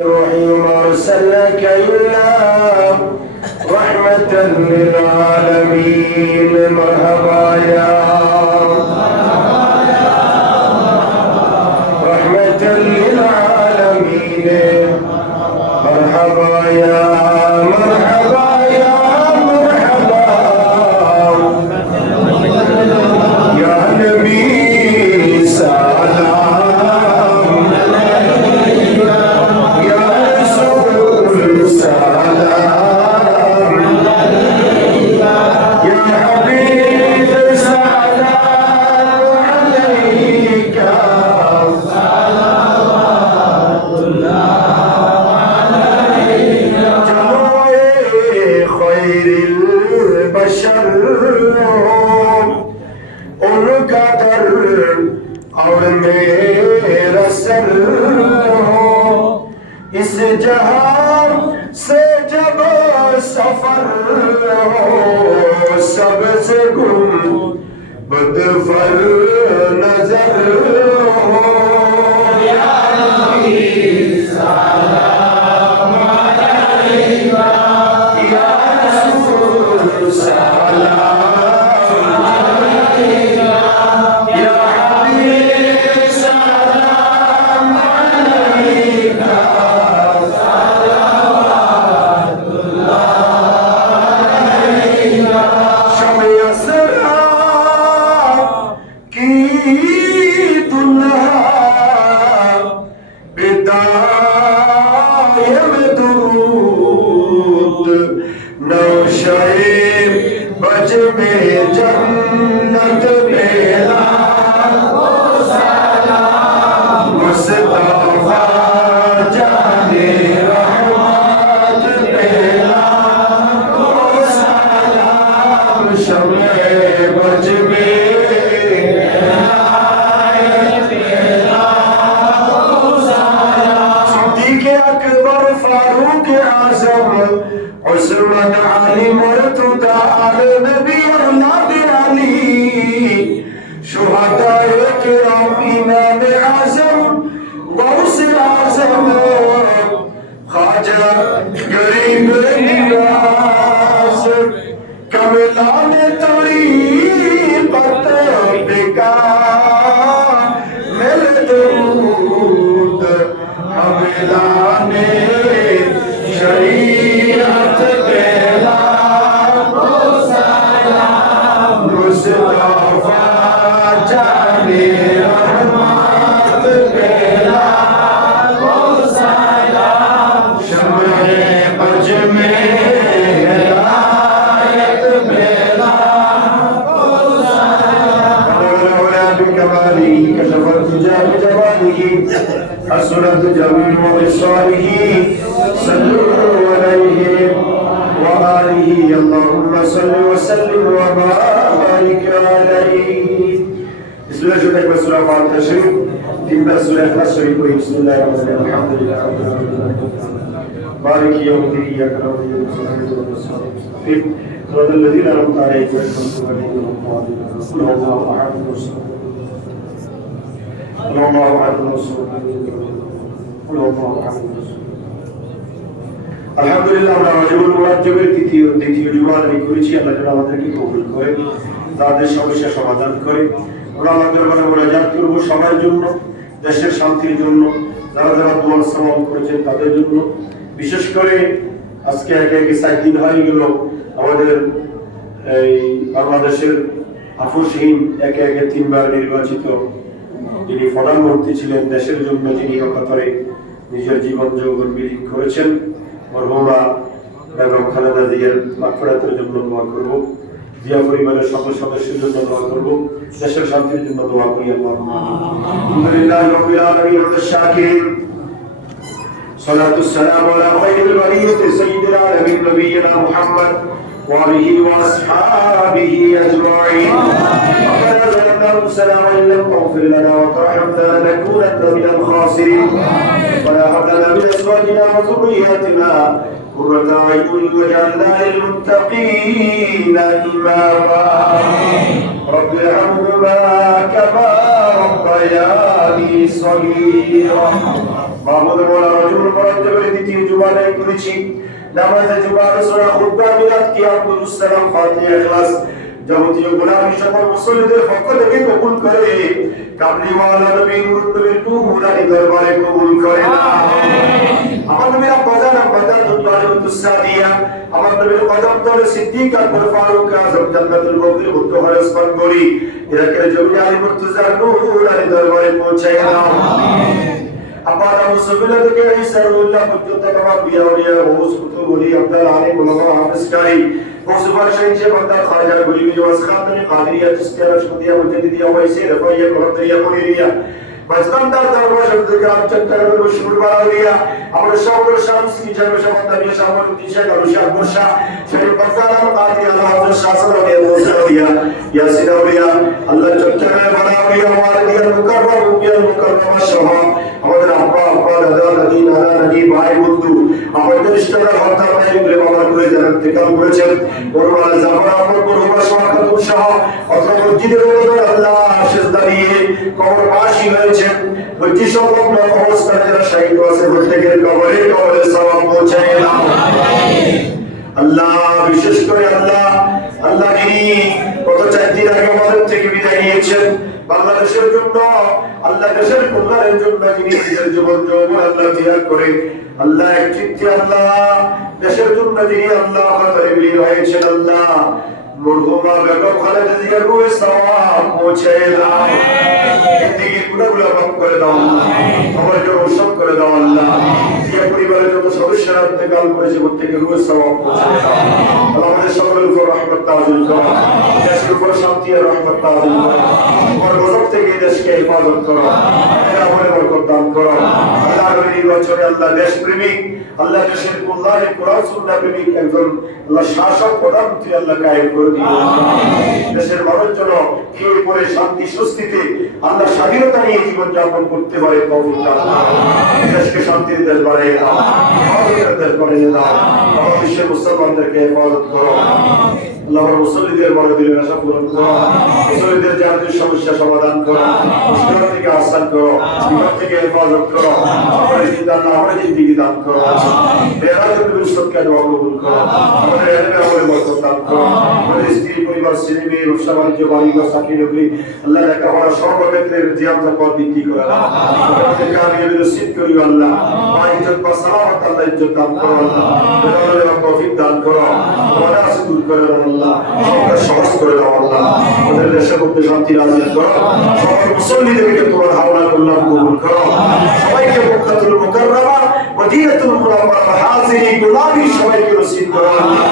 الرحيم أرسلك إلا رحمة للعالمين مرحبا يا رحمة للعالمين مرحبا يا مرحبا يا مرحبا يا نبي سلام يا رسول سلام يا حبيب سلام عليك صلوات الله عليك خير البشر उनका दर और मेरा सर हो इस जहां से जब सफर हो सबसे गुंबद पर नजर हो या नबी सलाम अलैका या रसूल सलाम बज में जन्नत मेला मुस्तफा जाने रहमत मेला सलाम शमे बज में सिद्दीक़ अकबर फारूक आज़म उस्मान अली मुर्तज़ा आले नबी औलाद अली शुहदाए किराम इमाम आज़म गौस आज़म ख्वाजा गरीब निवाज कमलान तरीक़त बिका मिल दूध कमलान शरीयत बेला मुस्तफा जाने रहमत बेला शम्ए बज में हिदायत बेला बिकमाली कशफत तुजा बिजमालिही असरत जमील वबिसालिही सल्लु अलैहि وآله اللهم صل وسلم وبارك عليه بسم الله شو تكبر سورة فاتحة شريف تكبر سورة إخلاص شريف بسم الله الرحمن الرحيم الحمد لله رب العالمين بارك يوم الدين إياك نعبد وإياك نستعين صراط الذين أنعمت عليهم غير المغضوب عليهم ولا الضالين قل هو الله أحد قل هو الله أحد قل هو الله أحد আলহামদুলিল্লাহ আমরা রজবুল মুরাজ্জবের দ্বিতীয় জুমা আমি করেছি আল্লাহ যেন আমাদেরকে কবুল করে তাদের সমস্যা সমাধান করে আমরা আল্লাহর দরবারে মুনাজাত করব সবার জন্য দেশের শান্তির জন্য যারা যারা দোয়া সওয়াল করেছেন তাদের জন্য বিশেষ করে আজকে একে 7 দিন হয়ে গেল আমাদের এই বাংলাদেশের আফুসহীন একে 3বার নির্বাচিত যিনি প্রধানমন্ত্রী ছিলেন দেশের জন্য যিনি অকাতরে নিজের জীবন যৌবন বিলীন করেছেন মরহুমা বেগম খালেদা জিয়ার মাগফিরাতের জন্য দোয়া করব জিয়া পরিবারের সকল সদস্যদের জন্য দোয়া করব দেশের শান্তির জন্য দোয়া করি আল্লাহুম্মা আলহামদুলিল্লাহি রাব্বিল আলামিন ওয়া শাকিরিন সালাতু সালামু আলা খায়রিল বারিয়াতি সাইয়্যিদিল আলামিন নবিয়িনা মুহাম্মদ ওয়া আলিহি ওয়া আসহাবিহি আজমাইন ربنا ظلمنا انفسنا وان لم تغفر لنا وترحمنا لنكونن من الخاسرين ولا هب لنا من ازواجنا وذرياتنا قرة اعين واجعلنا للمتقين اماما رب ارحمهما كما ربياني صغيرا محمود مولا رجل مرتب জুমা আদায় করেছি নামাজে জুমা সূরা খুতবা মিলাদ কিয়াম দুরুস সালাম ফাতিহা ইখলাস যাবতীয় গুনাহ সকল মুসল্লিদের পক্ষ থেকে কবুল করে কামলিওয়ালা নবী নূরের নূরানি দরবারে কবুল করে আমার নবীর বাজার দুনিয়াতুস সাদিয়া আমার নবীর কদম তলে সিদ্দিক আকবর ফারুক আযম জান্নাতুল বকরির মধ্যে হরসপান করি ইরাকের জমি আলী মুর্তজা নূরানি দরবারে পৌঁছায় দাও আপাদা মুসবিলা থেকে ঈসাউল্লাহ পর্যন্ত তোমার বিয়ারিয়া ওস কুতুবুলি আব্দুল আলী উলামা হাফেজ কারি মুসফা শাইখে বান্দার খাজা গুলি মিওয়াজ খাতনি কাদিরিয়া চিশতিয়া রশদিয়া মুজাদ্দিদিয়া ওয়াইসি রফাইয়া কলদরিয়া মুনিরিয়া বাজবান্দার দরবার শব্দ গ্রাম চট্টগ্রামের মশহুর বাউলিয়া আমরা সকল শামস কি জানো সবান্দা বিয়া শামল দিশা গালুশা বর্ষা শরীফ বাজার কাদি আল্লাহ হাফেজ শাসরিয়া মুসাউলিয়া ইয়াসিন আউলিয়া আল্লাহ চট্টগ্রামের বাউলিয়া ওয়ালিয়া মুকাররম বিয়া মুকাররমা সভা আমাদের আব্বা দাদা দাদি নানা নানি ভাই বন্ধু আমাদের রিশতেদার হত্যা ভাই বলে বাবা করে যারা ইন্তেকাল করেছেন বড়ওয়ালা জাফর আহমদ বড়ওয়ালা শাহাদাতুল শাহ অথবা মসজিদের মধ্যে আল্লাহ সিজদা দিয়ে কবরবাসী হয়েছেন মসজিদ সংলগ্ন কবরস্থানে যারা শহীদ আছে প্রত্যেকের কবরে সওয়াব পৌঁছায় দাও আল্লাহ বিশেষ করে আল্লাহ যিনি গত 4 দিন আগে আমাদের থেকে বিদায় নিয়েছেন বাংলাদেশের জন্য আল্লাহ দেশের কল্যাণের জন্য যিনি নিজের জীবন যৌবন আল্লাহ ত্যাগ করে আল্লাহ একচিত্তে আল্লাহ দেশের জন্য যিনি আল্লাহ কাতারে বিলীন হয়েছেন আল্লাহ মরহুমা বেগম খালেদা জিয়ার রূহে সওয়াব পৌঁছায় দাও জিন্দেগির গুনাহগুলো মাফ করে দাও আমার জন্য সব করে দাও আল্লাহ জিয়া পরিবারের যত সদস্যরা ইন্তেকাল করেছে প্রত্যেকের রূহে সওয়াব পৌঁছায় দাও আল্লাহ আমাদের সকলের উপর রহমত নাযিল করো দেশের উপর শান্তি আর রহমত নাযিল করো তোমার গজব থেকে দেশকে হেফাজত করো আমলে বরকত দান করো আল্লাহর নির্বাচনে আল্লাহ দেশপ্রেমিক আল্লাহ দেশের কল্যাণে কোরআন সুন্নাহ প্রেমিক একজন আল্লাহ শাসক প্রধানমন্ত্রী আল্লাহ কায়েম করে দিও দেশের মানুষ যেন খেয়ে পরে শান্তি স্বস্তিতে আল্লাহ স্বাধীনতা নিয়ে জীবন যাপন করতে পারে তৌফিক দান করো দেশকে শান্তির দেশ বানিয়ে দাও ভারতের দেশ বানিয়ে দাও আমার বিশ্বের মুসলমানদেরকে হেফাজত করো আল্লাহ মুসল্লিদের বড় দিলের আশা পূরণ করো মুসল্লিদের যাদের সমস্যা সমাধান করো মুশকিল থেকে আসান করো বিপদ থেকে হেফাজত করো আমাদের জিন্দেগি দান করো বেরাজত বিশ্বকে দোয়া কবুল করো আমাদের এলেমে আমলে বরকত দান করো আমাদের স্ত্রী পরিবার ছেলে মেয়ে ব্যবসা বাণিজ্য বাড়িঘর চাকরি নকরি আল্লাহ লেখাপড়া সর্বক্ষেত্রে জিয়ামত পথ বৃদ্ধি করে দাও আমাদের কামিয়াবি নসিব করিও আল্লাহ মা ইজ্জত বা সালামত আল্লাহ ইজ্জত দান করো আল্লাহ বেরাজত তৌফিক দান করো আমাদের আসে দূর করে দাও আল্লাহ সবকে সহজ করে দাও আল্লাহ আমাদের দেশের মধ্যে শান্তি নাযিল করো সকল মুসল্লিদেরকে তোমার হাওলা কল্যাণ কবুল করো সবাইকে মক্কাতুল মুকাররমা মদিনাতুল মুনাওয়ারা হাজিরি গোলামি সবাইকে নসিব করো আল্লাহ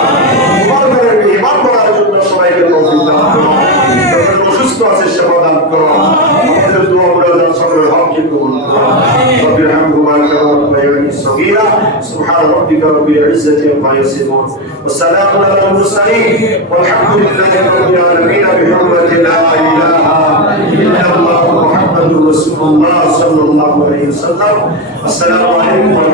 তোমার ঘরে মেহমান করার জন্য সবাইকে তৌফিক দান করো যারা অসুস্থ আছে সেবা দান করো আমাদের দোয়া মুরাদাত সকলের হককে কবুল করো রব্বি রহমহুমা কামা রাব্বায়ানি সগীরা সুবহান রাব্বিকা রাব্বিল ইজ্জাতি আম্মা ইয়াসিফুন ওয়া সালামুন আলাল মুরসালিন ওয়ালহামদুলিল্লাহি রাব্বিল আলামিন বিহুরমাতি লা ইলাহা ইল্লাল্লাহু মুহাম্মাদুর রাসূলুল্লাহ সাল্লাল্লাহু আলাইহি ওয়াসাল্লাম আসসালামু আলাইকুম।